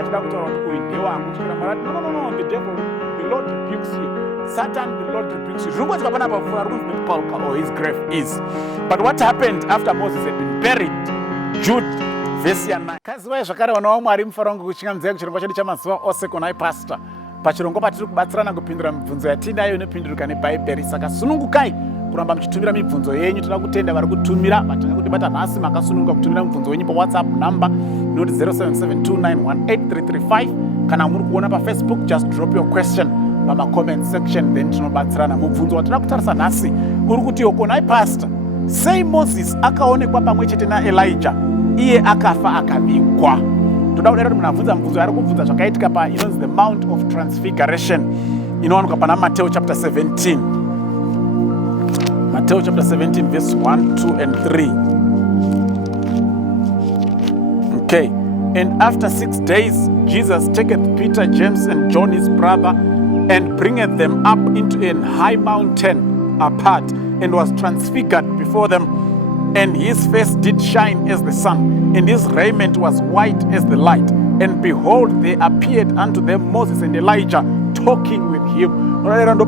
achida kutaura kuti uyu ndewangu kusvikira Mwari ati no, the devil, the Lord rebukes you. Satan, the Lord rebukes you. Zvinokuitika pana pavhura ari kunzi Nepalka or his grave is. But what happened after Moses had been buried? Jude verse 9. Kaziwai zvakare vana vaMwari mufaro wangu kuchingamdzai kuchirongwa chedu chamazuva ose kunai pastor. Pachirongwa patiri kubatsirana kupindura mibvunzo yatinayo inopinduruka nebhaibheri. Saka sunungukai kuramba muchitumira mibvunzo yenyu. Toda kutenda vari kutumira vatanga kutibata nhasi makasununguka kutumira mibvunzo yenyu paWhatsApp number noti 0772918335. Kana muri kuona paFacebook, just drop your question pama comment section, then tinobatsirana. Mubvunzo watoda kutarisa nhasi uri kuti yokonai pastor, sei Moses akaonekwa pamwe chete naElijah iye akafa akavigwa? Toda kudai kuti munhu abvunza mubvunzo ari kubvunza zvakaitika pa inonzi the Mount of Transfiguration inowanikwa pana Matthew chapter 17. Matthew chapter 17 verse 1, 2 and 3. Okay. And after 6 days, Jesus taketh Peter, James, and John his brother, and bringeth them up into an high mountain apart, and was transfigured before them. And his face did shine as the sun, and his raiment was white as the light. And behold, there appeared unto them Moses and Elijah, talking with him. And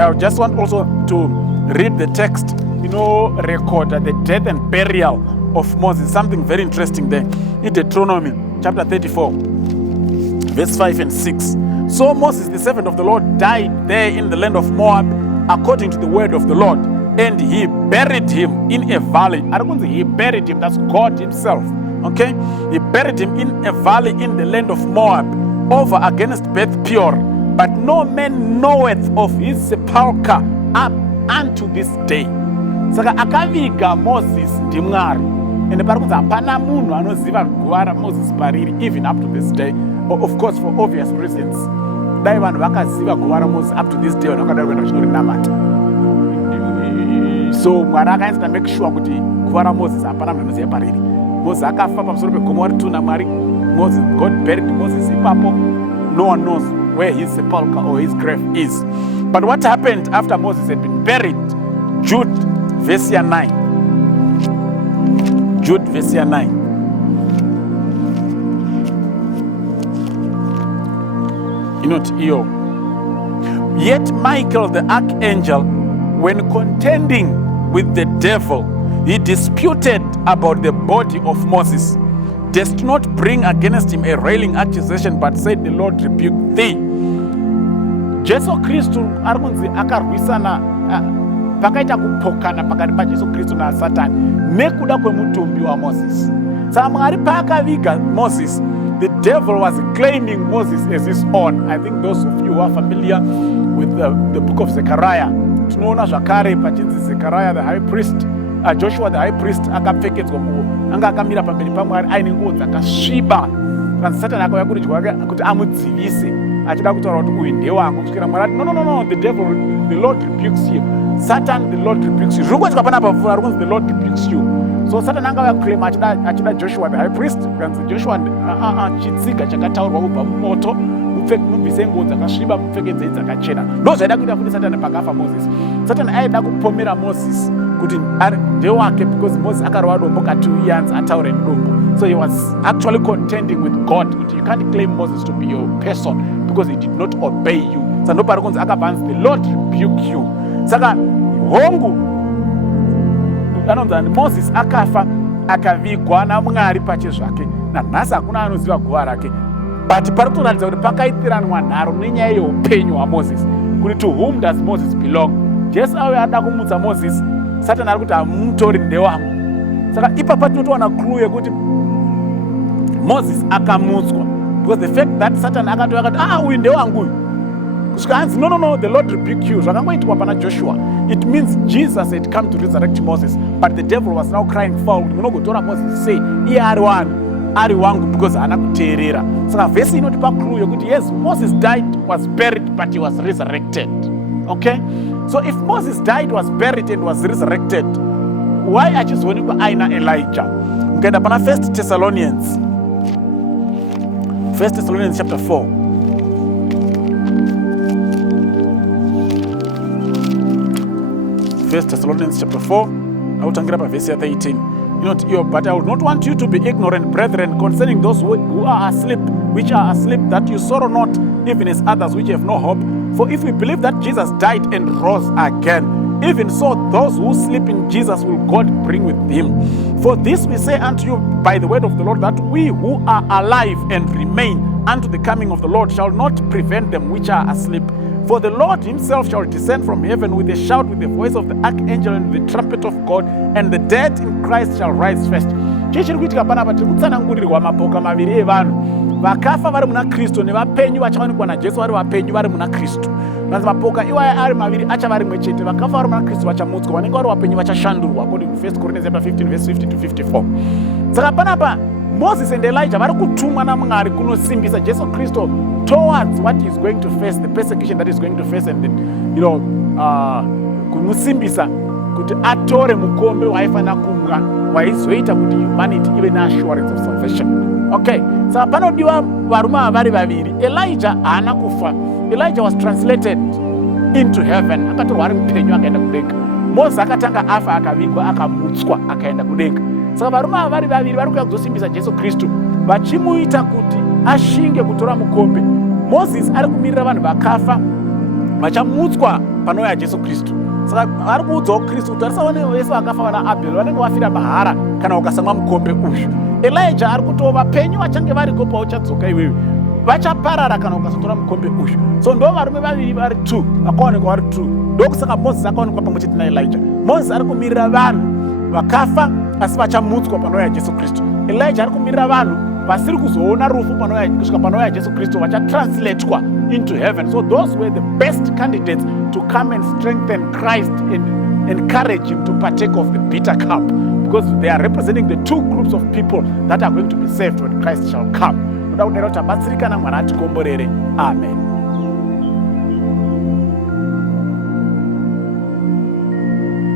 I just want also to read the text, record the death and burial of Moses. Something very interesting there. In Deuteronomy chapter 34, verse 5 and 6. So Moses, the servant of the Lord, died there in the land of Moab, according to the word of the Lord. And he buried him in a valley. I don't want to say he buried him, that's God himself. Okay? He buried him in a valley in the land of Moab, over against Beth Peor. But no man knoweth of his sepulchre up unto this day. Saka akavigwa Moses ndiMwari. Ende pari kunzi hapana munhu anoziva guva raMoses pariri, even up to this day. Of course, for obvious reasons. Dai vanhu vakaziva guva raMoses up to this day, vanhu vakadai kuenda vachinorinamata. So Mwari akaisa make sure kuti guva raMoses hapana munhu anoziva pariri. Moses akafa pamusoro pegomo ritu naMwari. Moses, God buried Moses ipapo. No one knows where his sepulchre or his grave is. But what happened after Moses had been buried? Jude verse 9. Jude verse 9. Yet Michael the archangel, when contending with the devil, he disputed about the body of Moses, durst not bring against him a railing accusation, but said, the Lord rebuke thee. Jesu Kristu arikunzi akarwisana pakaita kupokana pakati paJesu Kristu naSatani nekuda kwemutumbi waMoses. Saka Mwari paakaviga Moses, the devil was claiming Moses as his own. I think those of you who are familiar with the book of Zechariah, tinoona zvakare pachinzi Zechariah the high priest, Joshua the high priest akapfekedzwa anga akamira pamberi paMwari aine nguo dzakasviba. Saka Satani akauya kurudyi kuti amudzivise achida kutaura kuti uyu ndewangu, kusvikira Mwari ati no, the devil, the Lord rebukes you. Satan, the Lord rebukes you. Zvinokuitika pana pavhura ari kunzi the Lord rebukes you. So Satan angauya kuclaim achida Joshua the high priest, kanzi Joshua chitsiga chakataurwa kubva mumoto, mubvise nguo dzakasviba, mupfekedze dzakachena. Ndozvaida kuita kuti Satani pakafa Moses. Satani aida kupomera Moses kuti ndewake, because Moses akarova dombo kati uyanzi ataure dombo. So he was actually contending with God. You can't claim Moses to be your person because he did not obey you. So nobody goes, the Lord rebuke you. Saka hongu anonzi Moses akafa akavigwa naMwari pachezvake, nanhasi hakuna anoziva guva rake. But pari kutoratidza kuti pakaitiranwa nharo nenyaya yeupenyu hwaMoses, kuti to whom does Moses belong. Jesu auya ada kumutsa Moses, Satani ari kuti hamutori ndewangu. Saka ipapa tinotowana clue yekuti Moses akamutswa, because the fact that Satan akatoya akati uyu ndewangu uyu, kusvika hanzi no, the Lord rebuke you, zvakangoitwa pana Joshua. It means Jesus had come to resurrect Moses, but the devil was now crying foul kuti munogotora Moses sei iye ari wangu, because haana kuteerera. Saka vhesi inotipa clue yokuti yes, Moses died, was buried, but he was resurrected. Okay, so if Moses died, was buried, and was resurrected, why achizoonekwa aina Elijah? Mukaenda pana 1 Thessalonians chapter 4. 1 Thessalonians chapter 4, autangira pa verse 13. But I would not want you to be ignorant, brethren, concerning those who are asleep, which are asleep, that you sorrow not, even as others which have no hope. For if we believe that Jesus died and rose again, even so those who sleep in Jesus will God bring with him. For this we say unto you by the word of the Lord, that we who are alive and remain unto the coming of the Lord shall not prevent them which are asleep. For the Lord himself shall descend from heaven with a shout, with the voice of the archangel and the trumpet of God, and the dead in Christ shall rise first. Chichiri kuitika panapa tiri kutsanangurirwa mapoka maviri evanhu vakafa vari muna Kristu nevapenyu vachawanikwa naJesu vari vapenyu vari muna Kristu. Vanzi mapoka iwaya ari maviri achava rimwe chete. Vakafa vari muna Kristu vachamutswa, vanenge vari vapenyu vachashandurwa, according to 1 Corinthians 15 verse 50 to 54. Saka panapa Moses and Elijah vari kutumwa naMwari kunosimbisa Jesu Kristu towards what he is going to face, the persecution that he is going to face, and then, kumusimbisa kuti atore mukombe waifana kumwa waizoita kuti humanity ive neassurance of salvation. Okay, saka panodiwa varume vari vaviri. Elijah haana kufa. Elijah was translated into heaven, akatorwa ari mupenyu akaenda kudenga. Moses akatanga afa, akavigwa, akamutswa, akaenda kudenga. Saka varume vari vaviri vari kuuya kuzosimbisa Jesu Kristu vachimuita kuti ashinge kutora mukombe. Moses ari kumirira vanhu vakafa vachamutswa panouya Jesu Kristu. Saka ari kuudzawo Kristu kuti arisaone vese vakafa vana Abel vanenge vafira mahara kana ukasamwa mukombe uyu. Elijah ari kutova vapenyu vachange variko pauchadzoka iwewe vachaparara kana ukasatora mukombe uyu. So ndo varume vaviri vari 2 akaonekwa vari 2. Ndokusaka Moses akaonekwa pamwe chete naElijah. Moses ari kumirira vanhu vakafa asi vachamutswa panouya Jesu Kristu. Elijah ari kumirira vanhu vasiri kuzoona rufu kusvika panouya Jesu Kristu vachatranslatewa into heaven. So those were the best candidates to come and strengthen Christ and encourage him to partake of the bitter cup, because they are representing the 2 groups of people that are going to be saved when Christ shall come. Amen.